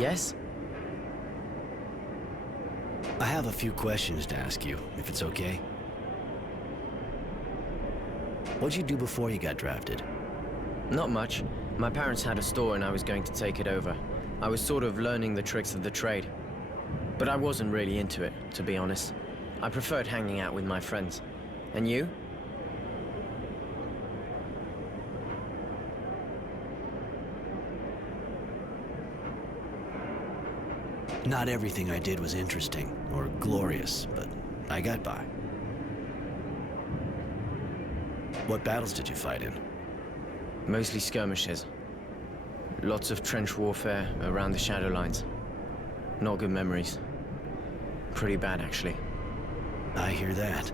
Yes? I have a few questions to ask you, if it's okay. What'd you do before you got drafted? Not much. My parents had a store and I was going to take it over. I was sort of learning the tricks of the trade. But I wasn't really into it, to be honest. I preferred hanging out with my friends. And you? Not everything I did was interesting or glorious, but I got by. What battles did you fight in? Mostly skirmishes. Lots of trench warfare around the shadow lines. Not good memories. Pretty bad, actually. I hear that.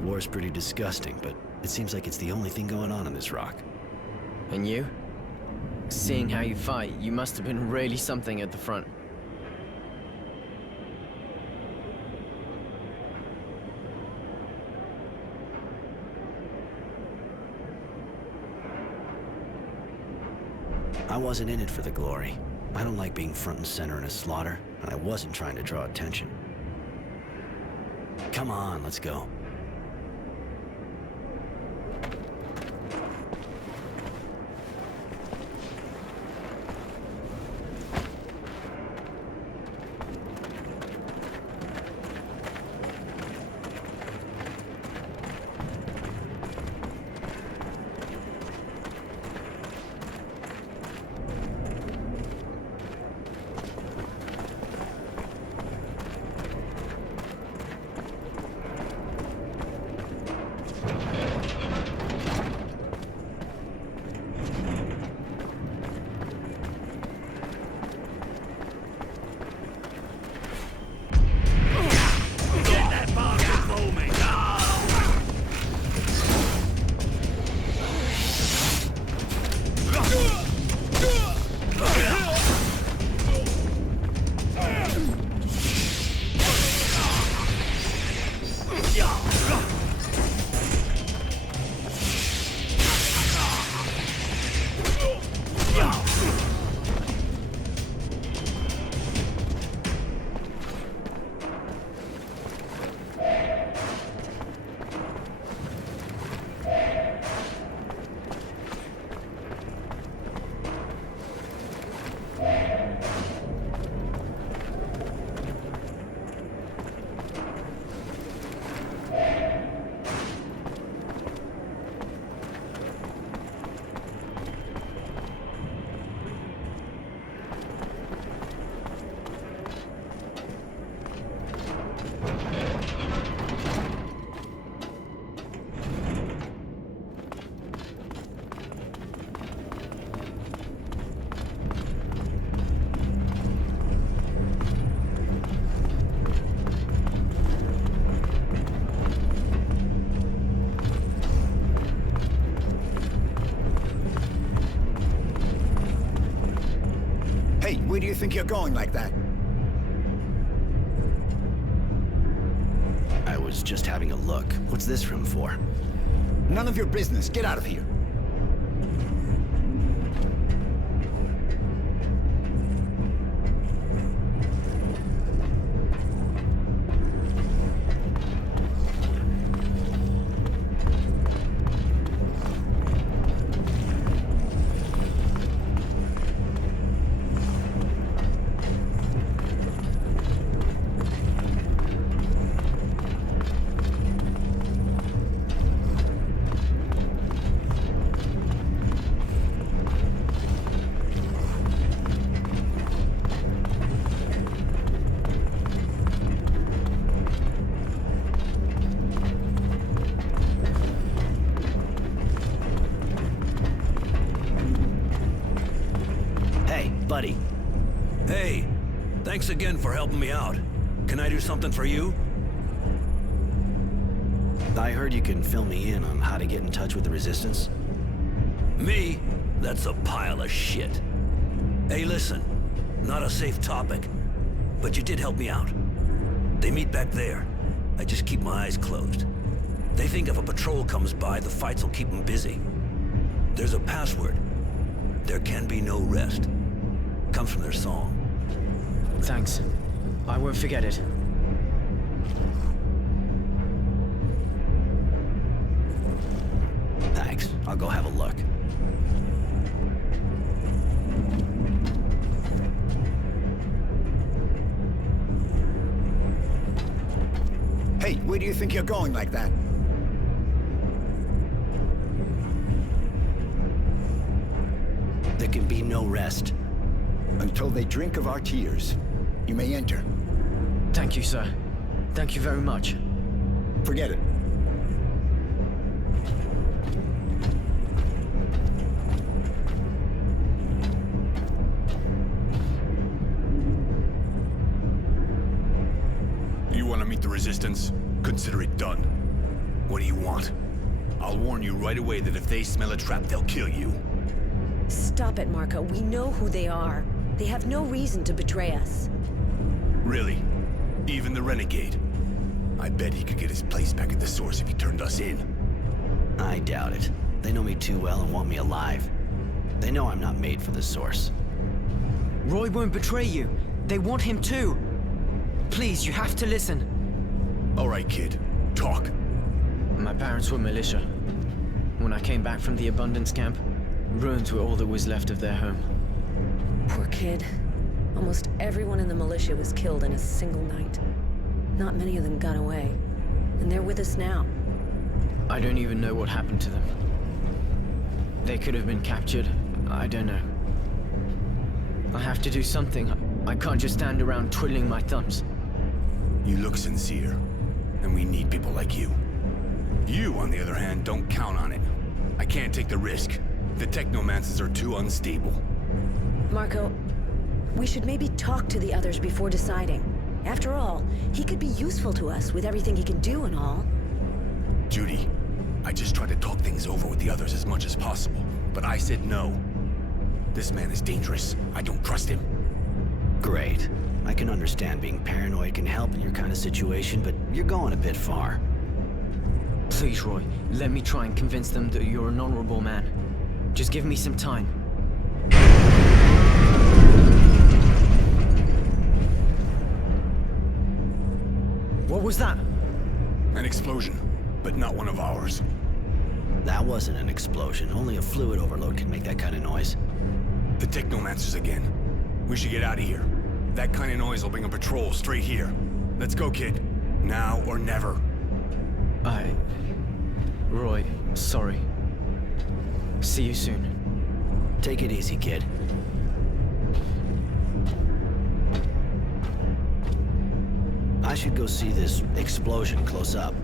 War's pretty disgusting, but it seems like it's the only thing going on this rock. And you? Seeing how you fight, you must have been really something at the front. I wasn't in it for the glory. I don't like being front and center in a slaughter, and I wasn't trying to draw attention. Come on, let's go. Where do you think you're going like that? I was just having a look. What's this room for? None of your business. Get out of here. Buddy. Hey, thanks again for helping me out. Can I do something for you? I heard you can fill me in on how to get in touch with the Resistance. Me? That's a pile of shit. Hey, listen. Not a safe topic, but you did help me out. They meet back there. I just keep my eyes closed. They think if a patrol comes by, the fights will keep them busy. There's a password. There can be no rest. Comes from their song. Thanks. I won't forget it. Thanks. I'll go have a look. Hey, where do you think you're going like that? There can be no rest. Until they drink of our tears. You may enter. Thank you, sir. Thank you very much. Forget it. You want to meet the Resistance? Consider it done. What do you want? I'll warn you right away that if they smell a trap, they'll kill you. Stop it, Marco. We know who they are. They have no reason to betray us. Really? Even the Renegade? I bet he could get his place back at the Source if he turned us in. I doubt it. They know me too well and want me alive. They know I'm not made for the Source. Roy won't betray you. They want him too. Please, you have to listen. All right, kid. Talk. My parents were militia. When I came back from the Abundance camp, ruins were all that was left of their home. Poor kid. Almost everyone in the militia was killed in a single night. Not many of them got away. And they're with us now. I don't even know what happened to them. They could have been captured. I don't know. I have to do something. I can't just stand around twiddling my thumbs. You look sincere, and we need people like you. You, on the other hand, don't count on it. I can't take the risk. The technomancers are too unstable. Marco, we should maybe talk to the others before deciding. After all, he could be useful to us with everything he can do and all. Judy, I just tried to talk things over with the others as much as possible, but I said no. This man is dangerous. I don't trust him. Great. I can understand being paranoid can help in your kind of situation, but you're going a bit far. Please, Roy, let me try and convince them that you're an honorable man. Just give me some time. What was that? An explosion, but not one of ours. That wasn't an explosion. Only a fluid overload can make that kind of noise. The technomancers again. We should get out of here. That kind of noise will bring a patrol straight here. Let's go, kid. Now or never. Roy, sorry. See you soon. Take it easy, kid. I should go see this explosion close up.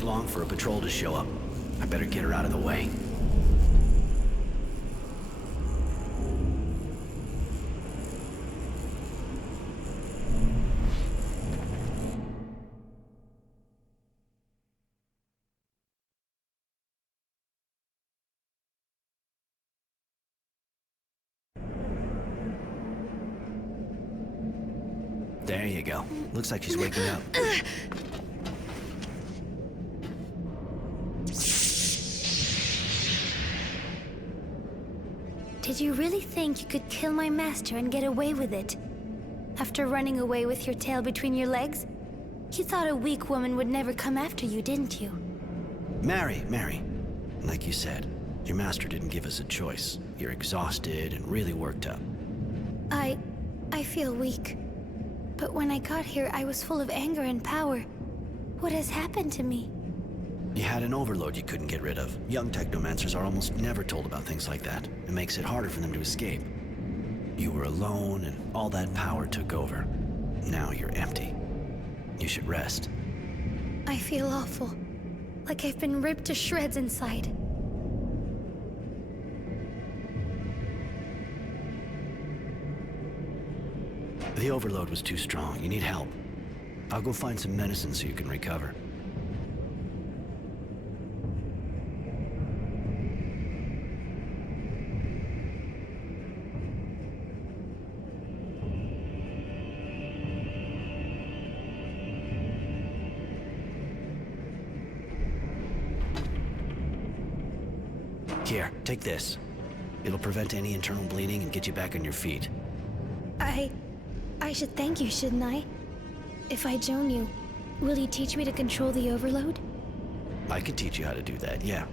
take long for a patrol to show up. I better get her out of the way. There you go. Looks like she's waking up. Did you really think you could kill my master and get away with it? After running away with your tail between your legs? You thought a weak woman would never come after you, didn't you? Mary. Like you said, your master didn't give us a choice. You're exhausted and really worked up. I feel weak. But when I got here, I was full of anger and power. What has happened to me? You had an overload you couldn't get rid of. Young technomancers are almost never told about things like that. It makes it harder for them to escape. You were alone, and all that power took over. Now you're empty. You should rest. I feel awful. Like I've been ripped to shreds inside. The overload was too strong. You need help. I'll go find some medicine so you can recover. Here, take this. It'll prevent any internal bleeding and get you back on your feet. I should thank you, shouldn't I? If I join you, will you teach me to control the overload? I could teach you how to do that, yeah.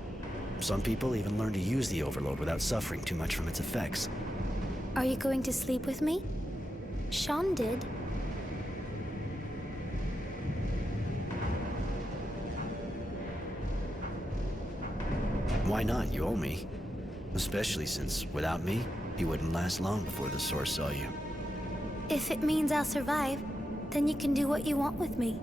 Some people even learn to use the overload without suffering too much from its effects. Are you going to sleep with me? Sean did. Why not? You owe me. Especially since, without me, you wouldn't last long before the Source saw you. If it means I'll survive, then you can do what you want with me.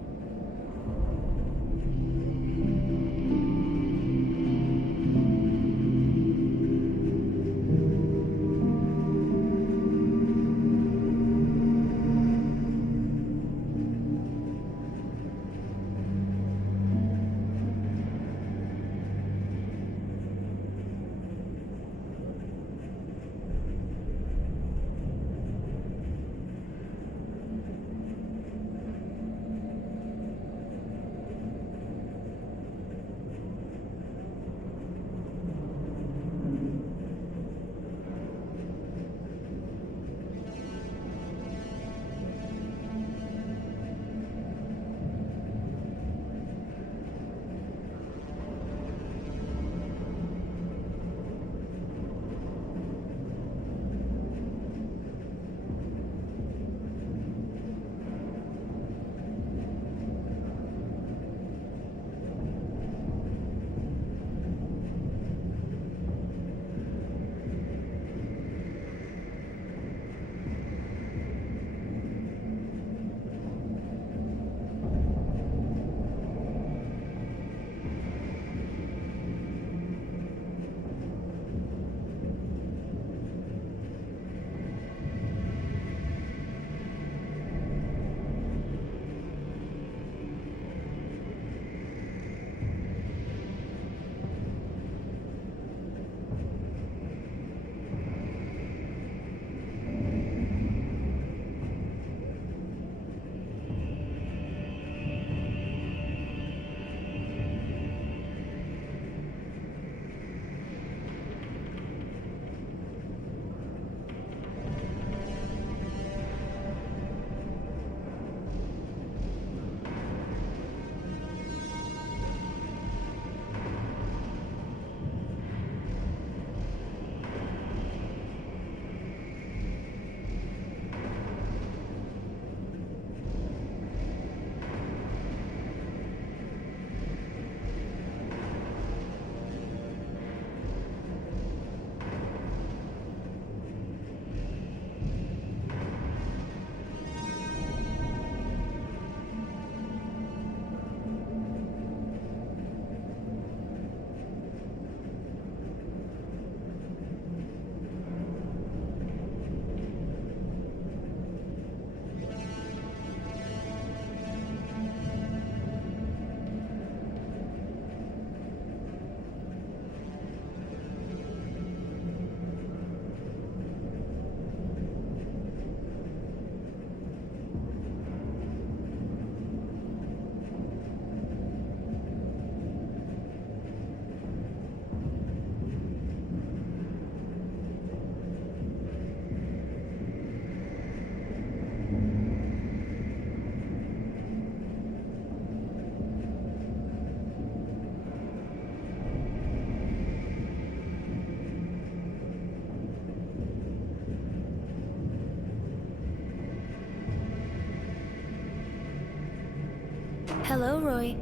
Hello, Roy.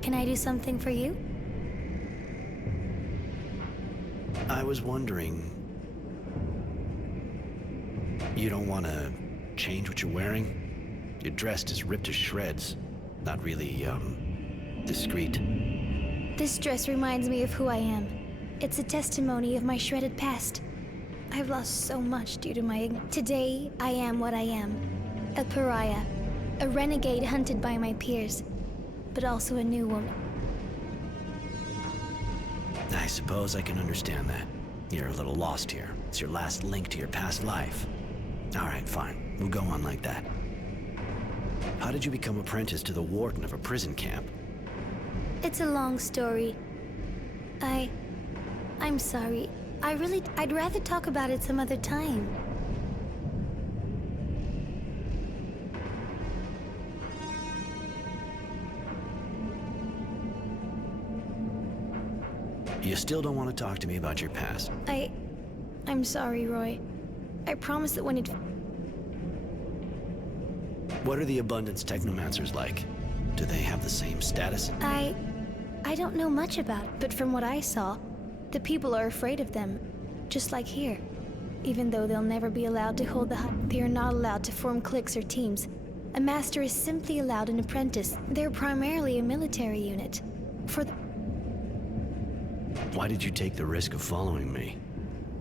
Can I do something for you? I was wondering... You don't want to change what you're wearing? You're dressed as ripped to shreds. Not really, discreet. This dress reminds me of who I am. It's a testimony of my shredded past. I've lost so much due to my... Today, I am what I am. A pariah. A renegade hunted by my peers. But also a new woman. I suppose I can understand that. You're a little lost here. It's your last link to your past life. All right, fine. We'll go on like that. How did you become apprentice to the warden of a prison camp? It's a long story. I'm sorry. I'd rather talk about it some other time. You still don't want to talk to me about your past? I'm sorry, Roy. I promise that when it... What are the Abundance Technomancers like? Do they have the same status? I don't know much about it, but from what I saw, the people are afraid of them, just like here. Even though they'll never be allowed to hold the hub, they are not allowed to form cliques or teams. A master is simply allowed an apprentice. They're primarily a military unit. Why did you take the risk of following me?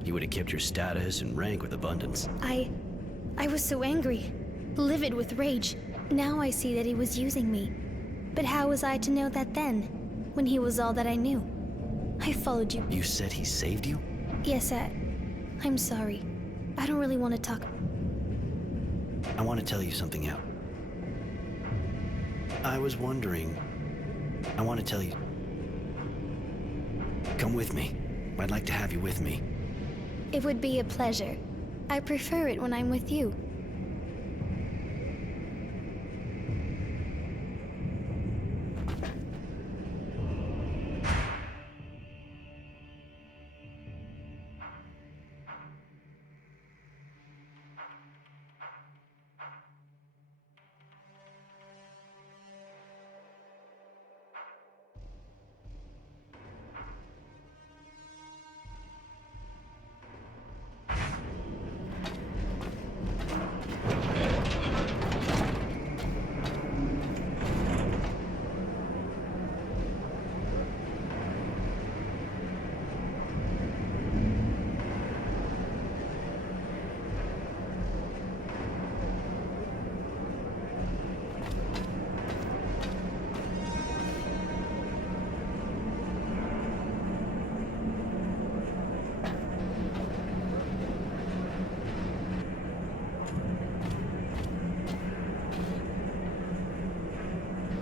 You would have kept your status and rank with Abundance. I was so angry, livid with rage. Now I see that he was using me. But how was I to know that then, when he was all that I knew? I followed you. You said he saved you? Yes, I'm sorry. I don't really want to talk. I want to tell you something else. I was wondering... I want to tell you... Come with me. I'd like to have you with me. It would be a pleasure. I prefer it when I'm with you.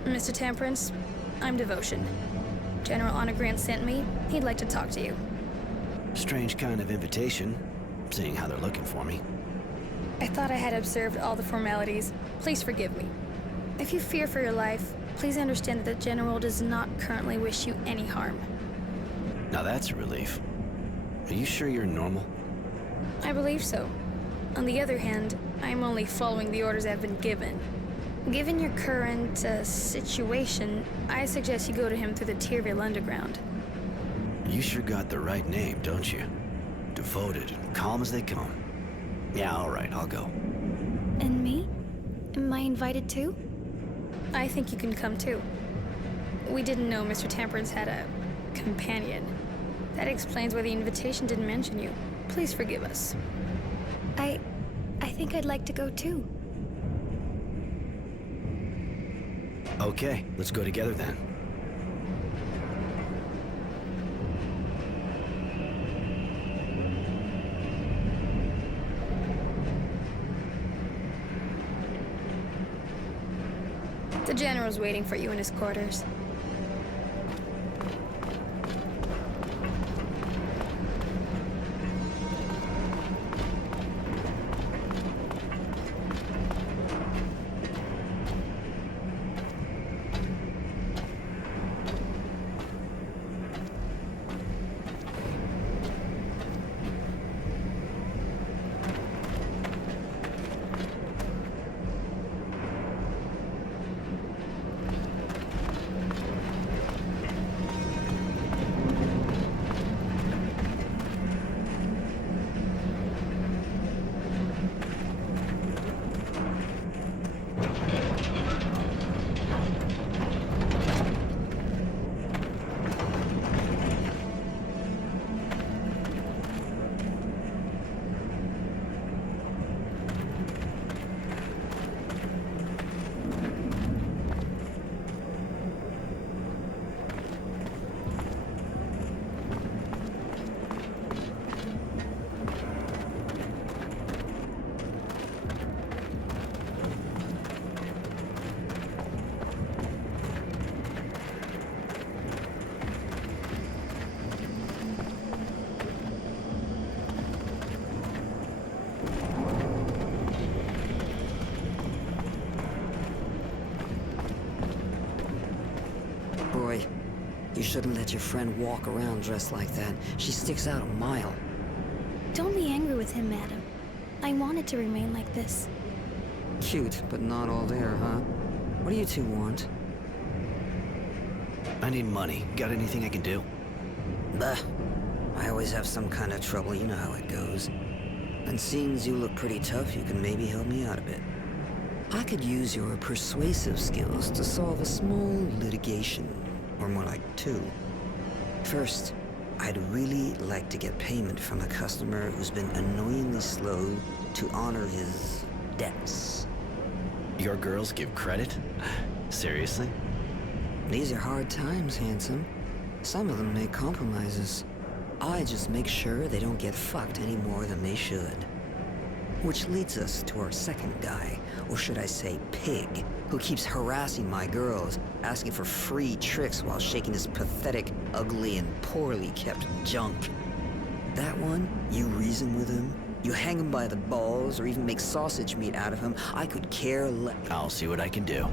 Mr. Temperance, I'm Devotion. General Honor Grant sent me. He'd like to talk to you. Strange kind of invitation, seeing how they're looking for me. I thought I had observed all the formalities. Please forgive me. If you fear for your life, please understand that the General does not currently wish you any harm. Now that's a relief. Are you sure you're normal? I believe so. On the other hand, I am only following the orders I've been given. Given your current, situation, I suggest you go to him through the Tyrville Underground. You sure got the right name, don't you? Devoted and calm as they come. Yeah, all right, I'll go. And me? Am I invited too? I think you can come too. We didn't know Mr. Temperance had a companion. That explains why the invitation didn't mention you. Please forgive us. I think I'd like to go too. Okay, let's go together then. The General's waiting for you in his quarters. You shouldn't let your friend walk around dressed like that. She sticks out a mile. Don't be angry with him, madam. I wanted to remain like this. Cute, but not all there, huh? What do you two want? I need money. Got anything I can do? Bah. I always have some kind of trouble, you know how it goes. And seeing as you look pretty tough, you can maybe help me out a bit. I could use your persuasive skills to solve a small litigation, or more like two. First, I'd really like to get payment from a customer who's been annoyingly slow to honor his debts. Your girls give credit? Seriously? These are hard times, handsome. Some of them make compromises. I just make sure they don't get fucked any more than they should. Which leads us to our second guy, or should I say pig, who keeps harassing my girls, asking for free tricks while shaking his pathetic, ugly, and poorly kept junk. That one, you reason with him, you hang him by the balls, or even make sausage meat out of him, I could care less. I'll see what I can do.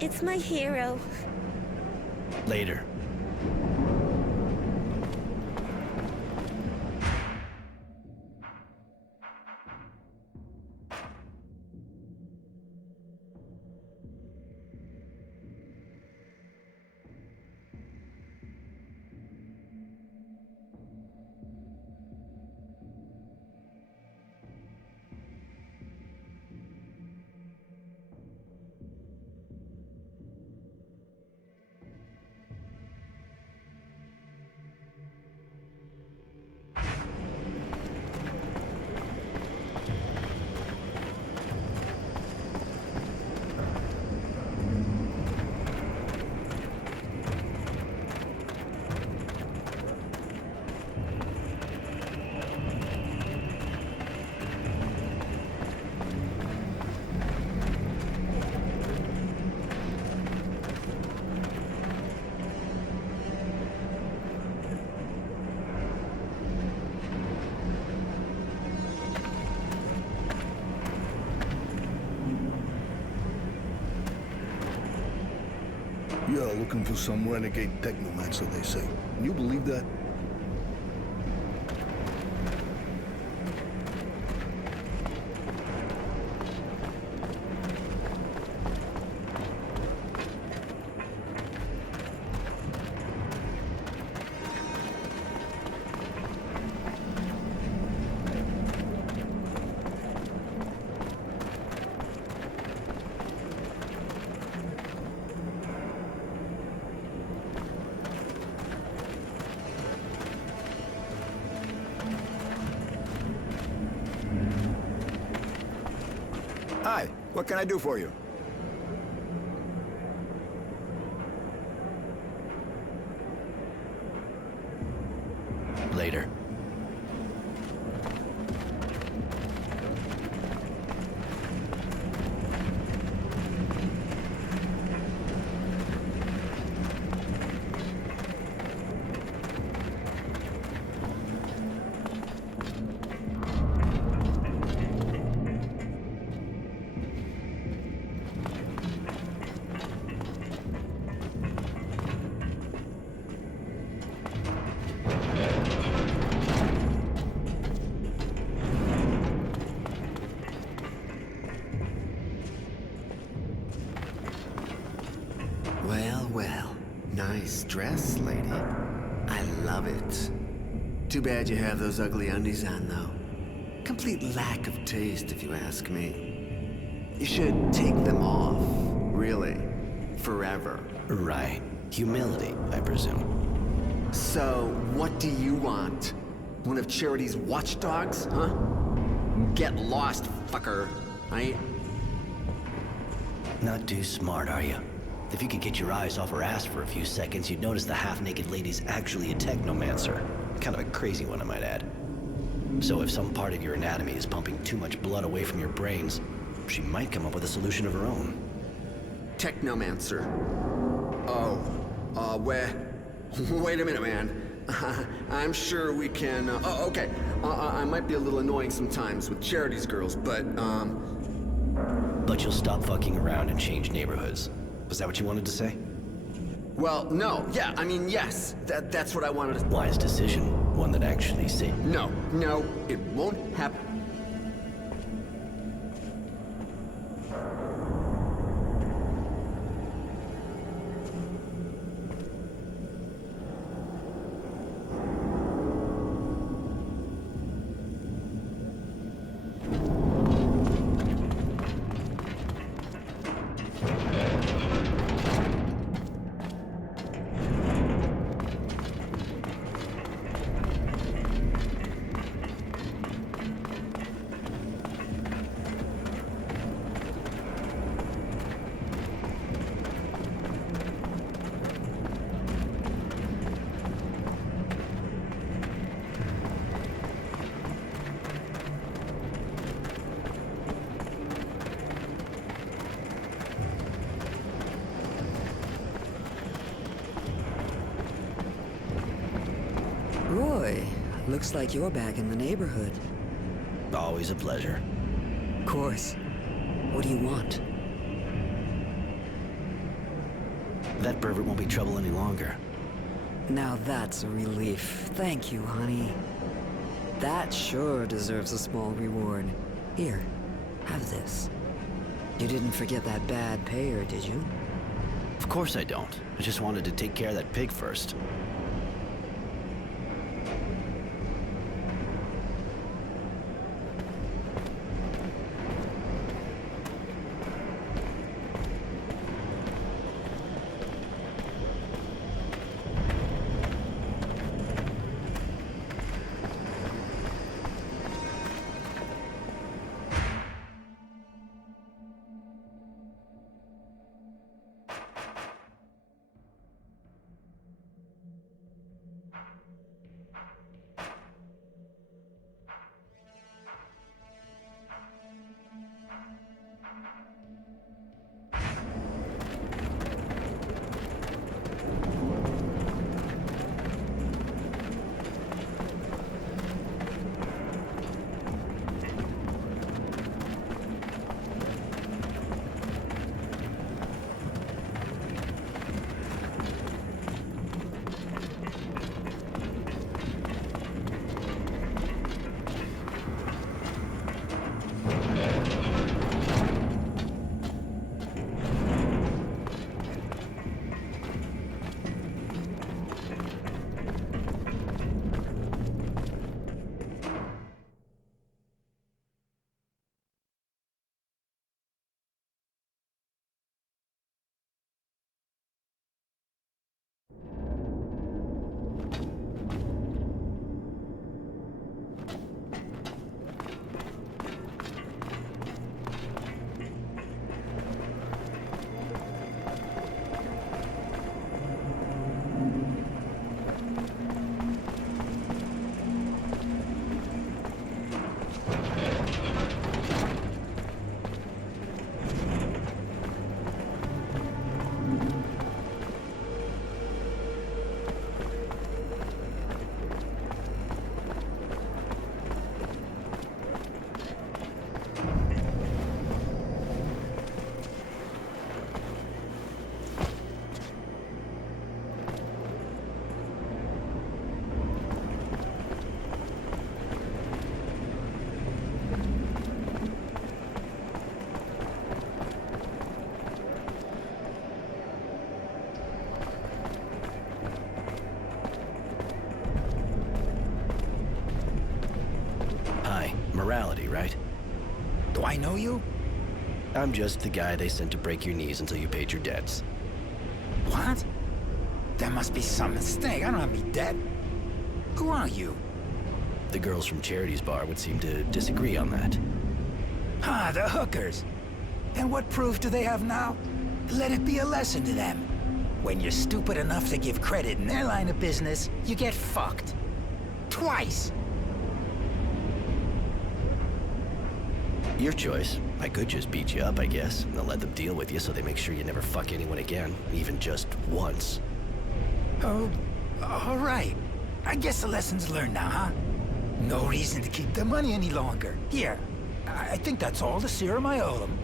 It's my hero. Later. Yeah, looking for some renegade technomancer, they say. Can you believe that? Hi, what can I do for you? Later. Well, nice dress, lady. I love it. Too bad you have those ugly undies on, though. Complete lack of taste, if you ask me. You should take them off, really, forever. Right. Humility, I presume. So, what do you want? One of Charity's watchdogs, huh? Get lost, fucker. Not too smart, are you? If you could get your eyes off her ass for a few seconds, you'd notice the half-naked lady's actually a technomancer. Kind of a crazy one, I might add. So if some part of your anatomy is pumping too much blood away from your brains, she might come up with a solution of her own. technomancer. Oh, wait a minute, man. I'm sure we can, okay. I might be a little annoying sometimes with Charity's girls, but But you'll stop fucking around and change neighborhoods. Was that what you wanted to say? well, no, yeah, I mean, yes. That's what I wanted to... Wise decision. One that actually saved. No, it won't happen. Roy, looks like you're back in the neighborhood. Always a pleasure. Of course. What do you want? That pervert won't be trouble any longer. Now that's a relief. Thank you, honey. That sure deserves a small reward. Here, have this. You didn't forget that bad payer, did you? Of course I don't. I just wanted to take care of that pig first. Morality, right? Do I know you? I'm just the guy they sent to break your knees until you paid your debts. What? There must be some mistake. I don't have any debt. Who are you? The girls from Charity's bar would seem to disagree on that. Ah, the hookers. And what proof do they have now? Let it be a lesson to them. When you're stupid enough to give credit in their line of business, you get fucked. Twice. Your choice. I could just beat you up, I guess. They'll let them deal with you so they make sure you never fuck anyone again, even just once. Oh, all right. I guess the lesson's learned now, huh? No reason to keep the money any longer. Here, I think that's all the serum I owe them.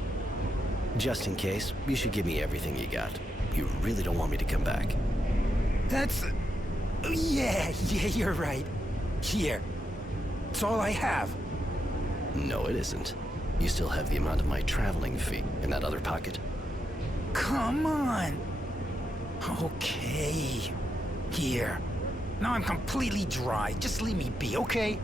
Just in case, you should give me everything you got. You really don't want me to come back. That's... Yeah, you're right. Here. It's all I have. No, it isn't. You still have the amount of my traveling fee in that other pocket. Come on. Okay. Here. Now I'm completely dry. Just leave me be, okay?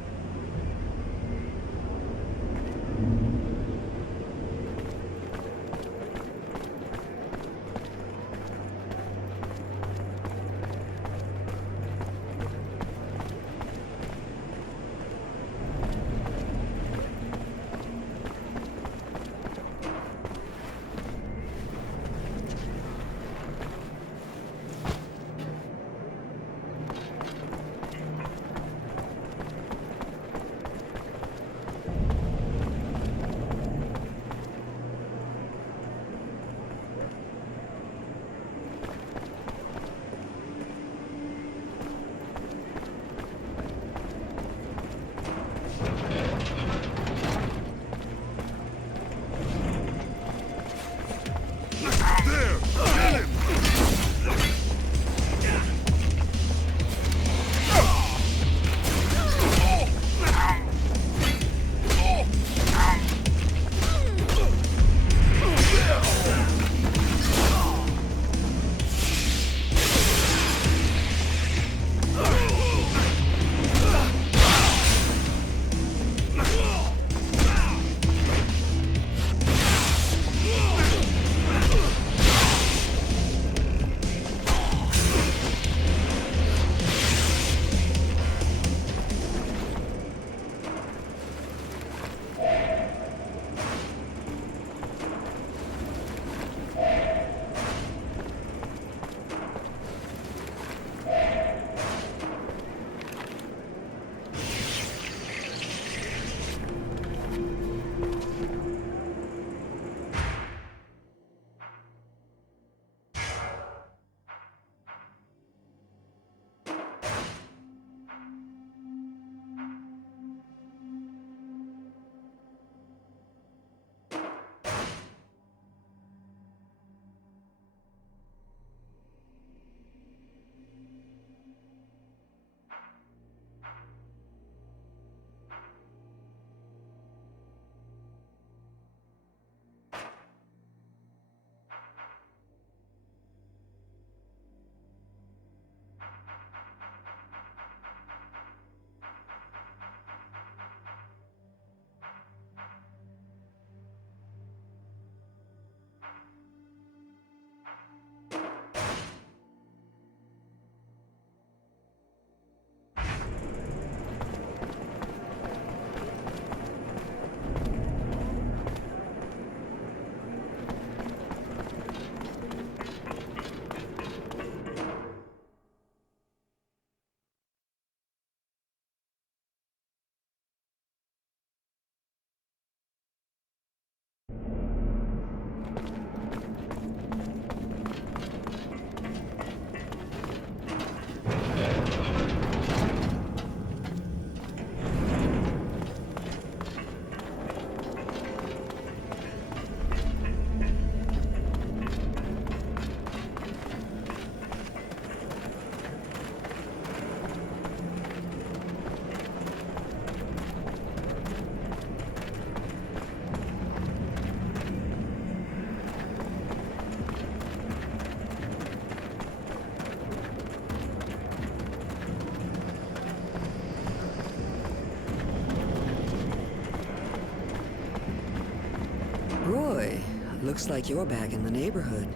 Looks like you're back in the neighborhood.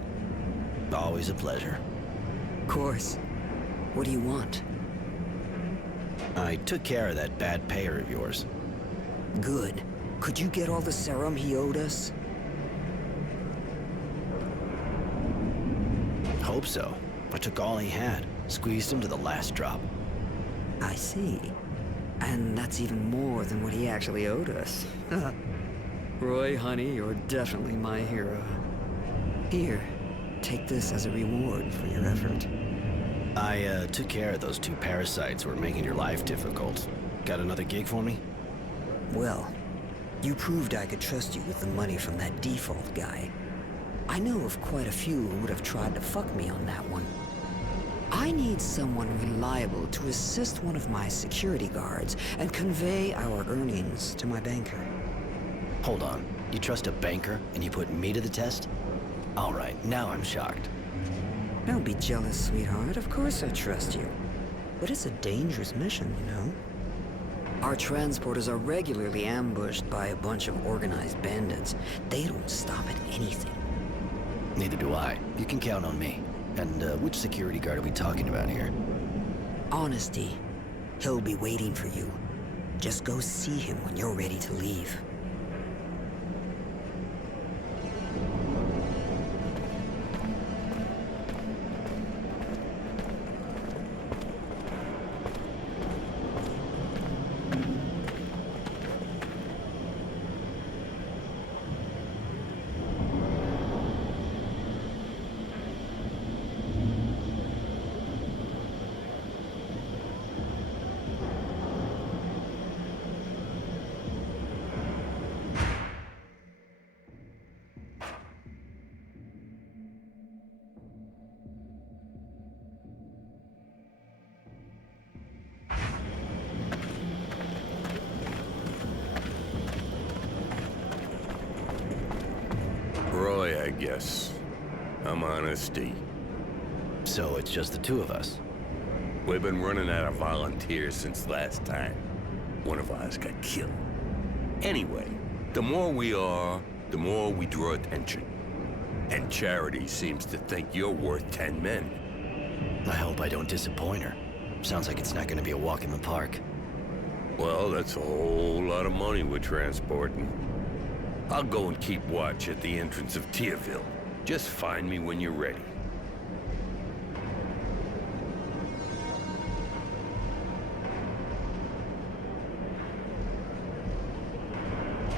Always a pleasure. Of course. What do you want? I took care of that bad payer of yours. Good. Could you get all the serum he owed us? Hope so. I took all he had, squeezed him to the last drop. I see. And that's even more than what he actually owed us. Roy, honey, you're definitely my hero. Here, take this as a reward for your effort. I took care of those 2 parasites who were making your life difficult. Got another gig for me? Well, you proved I could trust you with the money from that default guy. I know of quite a few who would have tried to fuck me on that one. I need someone reliable to assist one of my security guards and convey our earnings to my banker. Hold on. You trust a banker and you put me to the test? All right, now I'm shocked. Don't be jealous, sweetheart. Of course I trust you. But it's a dangerous mission, you know? Our transporters are regularly ambushed by a bunch of organized bandits. They don't stop at anything. Neither do I. You can count on me. And which security guard are we talking about here? Honesty. He'll be waiting for you. Just go see him when you're ready to leave. Roy, I guess. I'm Honesty. So it's just the 2 of us? We've been running out of volunteers since last time. One of us got killed. Anyway, the more we are, the more we draw attention. And Charity seems to think you're worth 10 men. I hope I don't disappoint her. Sounds like it's not gonna be a walk in the park. Well, that's a whole lot of money we're transporting. I'll go and keep watch at the entrance of Tierville. Just find me when you're ready.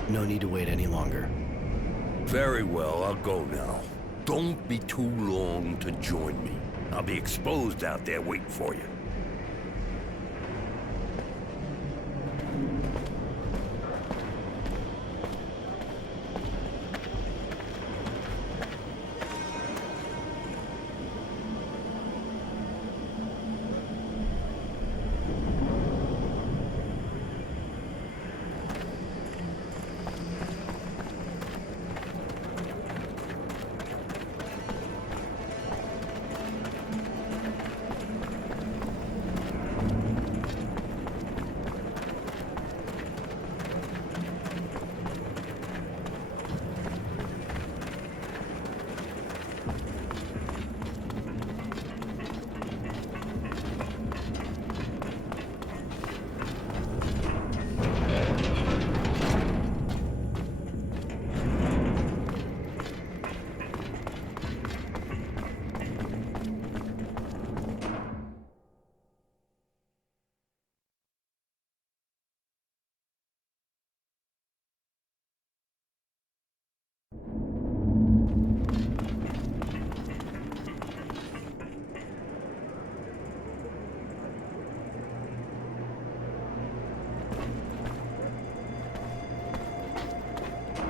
No need to wait any longer. Very well, I'll go now. Don't be too long to join me. I'll be exposed out there waiting for you.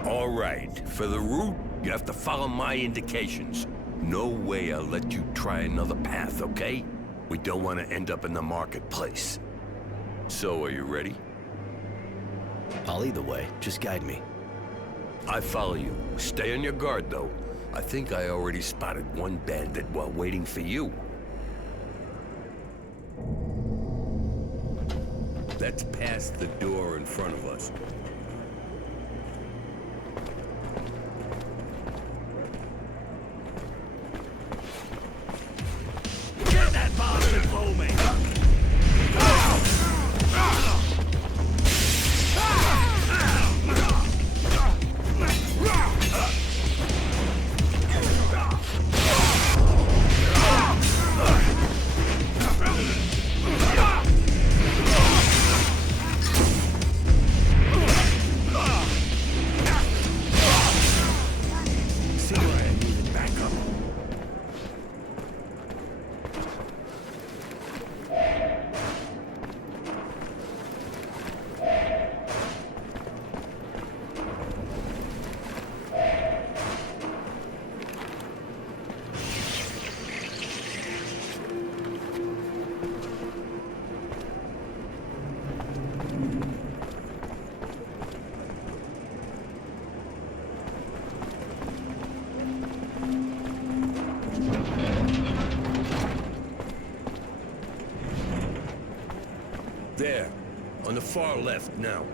All right, for the route, you have to follow my indications. No way I'll let you try another path, okay? We don't want to end up in the marketplace. So, are you ready? I'll lead the way. Just guide me. I follow you. Stay on your guard, though. I think I already spotted one bandit while waiting for you. That's past the door in front of us. Get that bastard for me! On the far left now.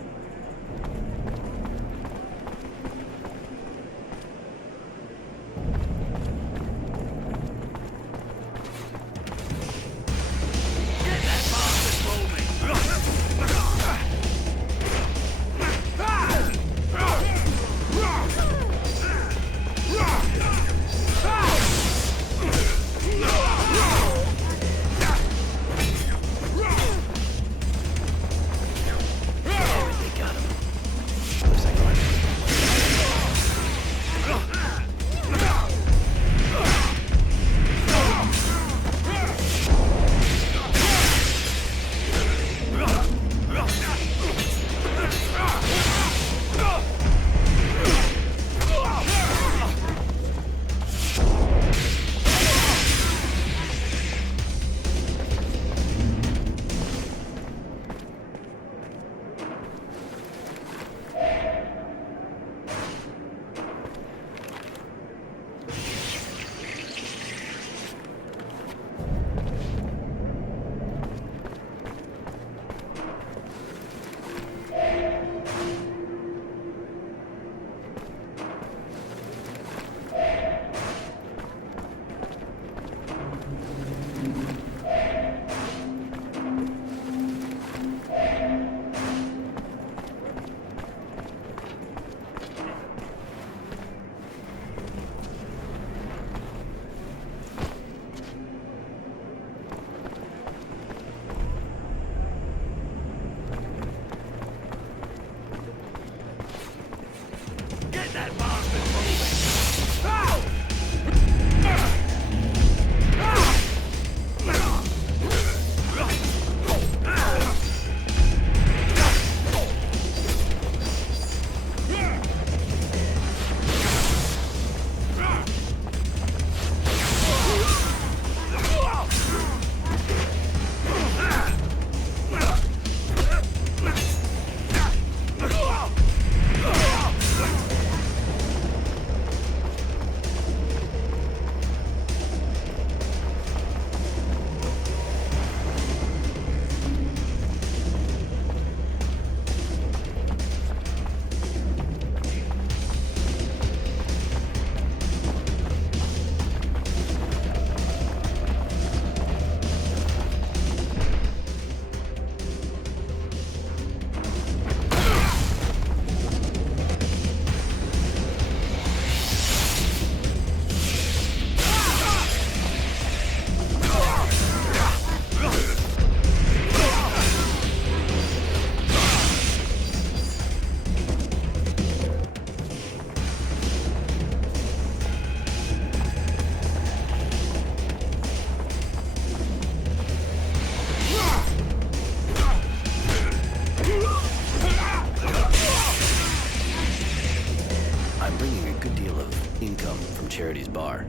Charity's bar.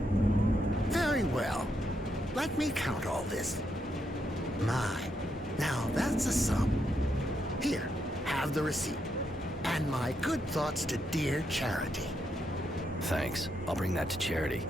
Very well. Let me count all this. My, now that's a sum. Here, have the receipt. And my good thoughts to dear Charity. Thanks. I'll bring that to Charity.